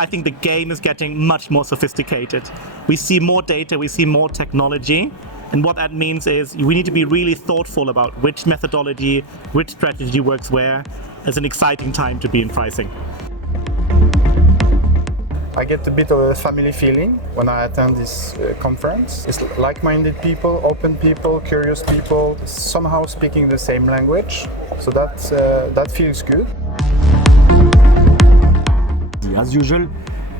I think the game is getting much more sophisticated. We see more data, we see more technology, and what that means is we need to be really thoughtful about which methodology, which strategy works where. It's an exciting time to be in pricing. I get a bit of a family feeling when I attend this conference. It's like-minded people, open people, curious people, somehow speaking the same language. So that feels good. As usual,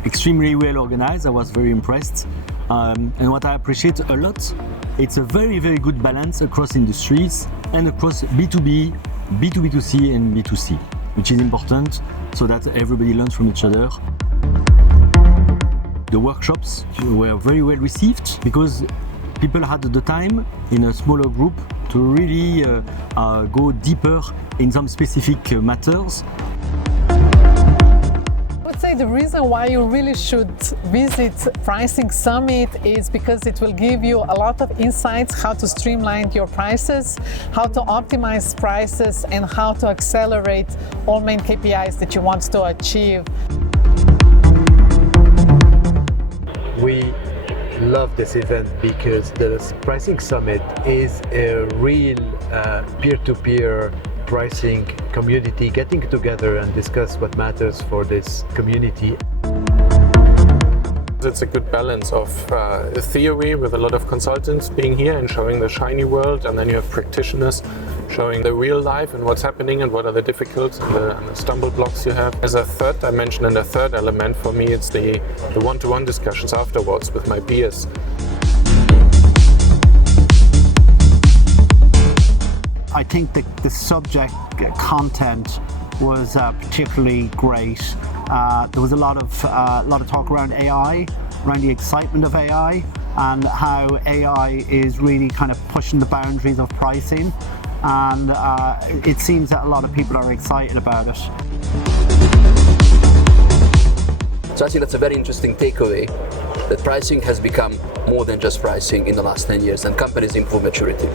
extremely well organized. I was very impressed. And what I appreciate a lot, it's a very, very good balance across industries and across B2B, B2B2C and B2C, which is important so that everybody learns from each other. The workshops were very well received because people had the time in a smaller group to really go deeper in some specific matters. I would say the reason why you really should visit Pricing Summit is because it will give you a lot of insights how to streamline your prices, how to optimize prices, and how to accelerate all main KPIs that you want to achieve. We love this event because the Pricing Summit is a real peer-to-peer pricing community getting together and discuss what matters for this community. It's a good balance of theory with a lot of consultants being here and showing the shiny world, and then you have practitioners showing the real life and what's happening and what are the difficulties and the stumble blocks you have. As a third dimension and a third element for me, it's the one-to-one discussions afterwards with my peers. I think the subject content was particularly great. There was a lot of talk around AI, around the excitement of AI, and how AI is really kind of pushing the boundaries of pricing. And it seems that a lot of people are excited about it. So I think that's a very interesting takeaway, that pricing has become more than just pricing in the last 10 years, and companies improve maturity.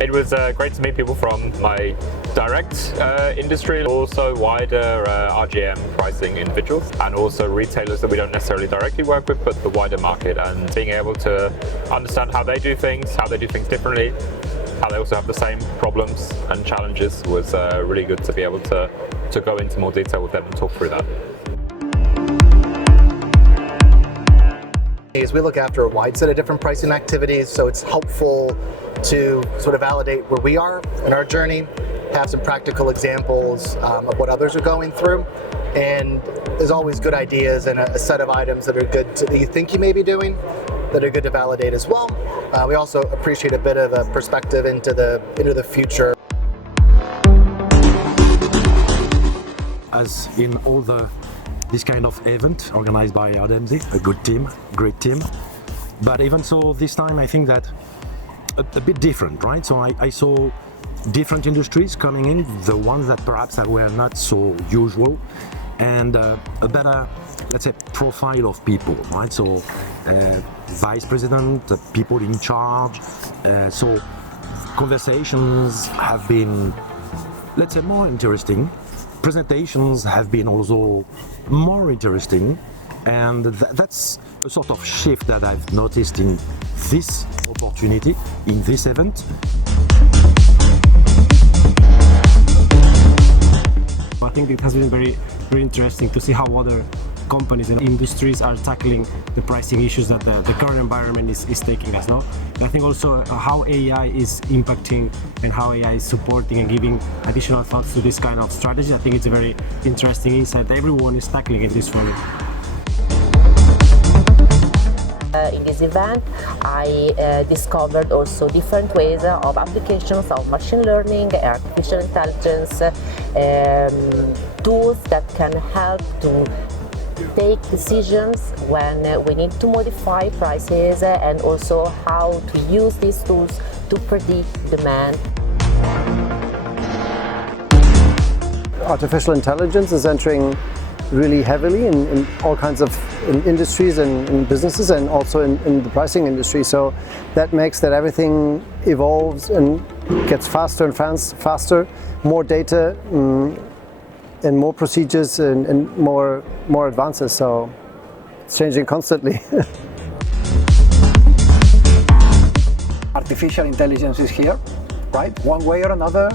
It was great to meet people from my direct industry, also wider RGM pricing individuals, and also retailers that we don't necessarily directly work with, but the wider market, and being able to understand how they do things differently, how they also have the same problems and challenges was really good to be able to go into more detail with them and talk through that. As we look after a wide set of different pricing activities, so it's helpful to sort of validate where we are in our journey, have some practical examples of what others are going through, and there's always good ideas and a set of items that are good that you think you may be doing that are good to validate as well. We also appreciate a bit of a perspective into the future. As in all this kind of event organized by RGM, a good team, great team. But even so, this time I think that a bit different, right? So I saw different industries coming in, the ones that perhaps were not so usual, and a better, let's say, profile of people, right? So vice president, people in charge. So conversations have been, let's say, more interesting. Presentations have been also more interesting, and that's a sort of shift that I've noticed in this opportunity, in this event. I think it has been very interesting to see how other companies and industries are tackling the pricing issues that the current environment is taking us now. I think also how AI is impacting and how AI is supporting and giving additional thoughts to this kind of strategy. I think it's a very interesting insight that everyone is tackling in this forum. In this event, I discovered also different ways of applications of machine learning, artificial intelligence, tools that can help to take decisions when we need to modify prices, and also how to use these tools to predict demand. Artificial intelligence is entering really heavily in all kinds of industries and in businesses, and also in the pricing industry. So that makes that everything evolves and gets faster and faster, more data, and more procedures and more advances. So it's changing constantly. Artificial intelligence is here, right? One way or another.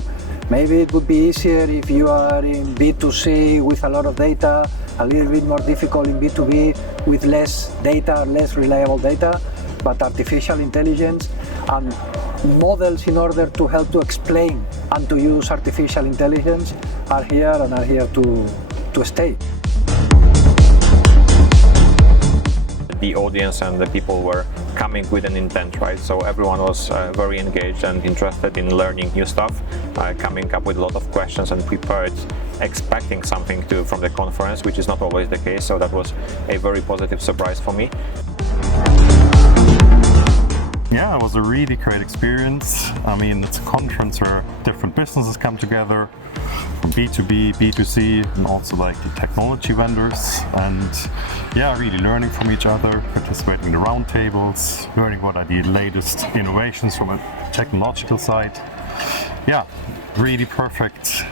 Maybe it would be easier if you are in B2C with a lot of data, a little bit more difficult in B2B with less data, less reliable data. But artificial intelligence and models in order to help to explain and to use artificial intelligence are here and are here to stay. The audience and the people were coming with an intent, right? So everyone was very engaged and interested in learning new stuff, coming up with a lot of questions and prepared, expecting something from the conference, which is not always the case. So that was a very positive surprise for me. Yeah, it was a really great experience. I mean, it's a conference where different businesses come together, from B2B, B2C, and also like the technology vendors. And yeah, really learning from each other, participating in the roundtables, learning what are the latest innovations from a technological side. Yeah, really perfect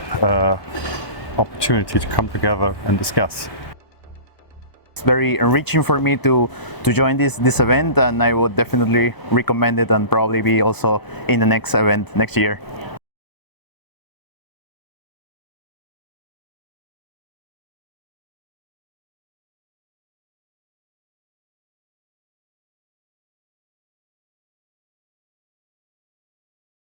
opportunity to come together and discuss. It's very enriching for me to join this event, and I would definitely recommend it and probably be also in the next event next year.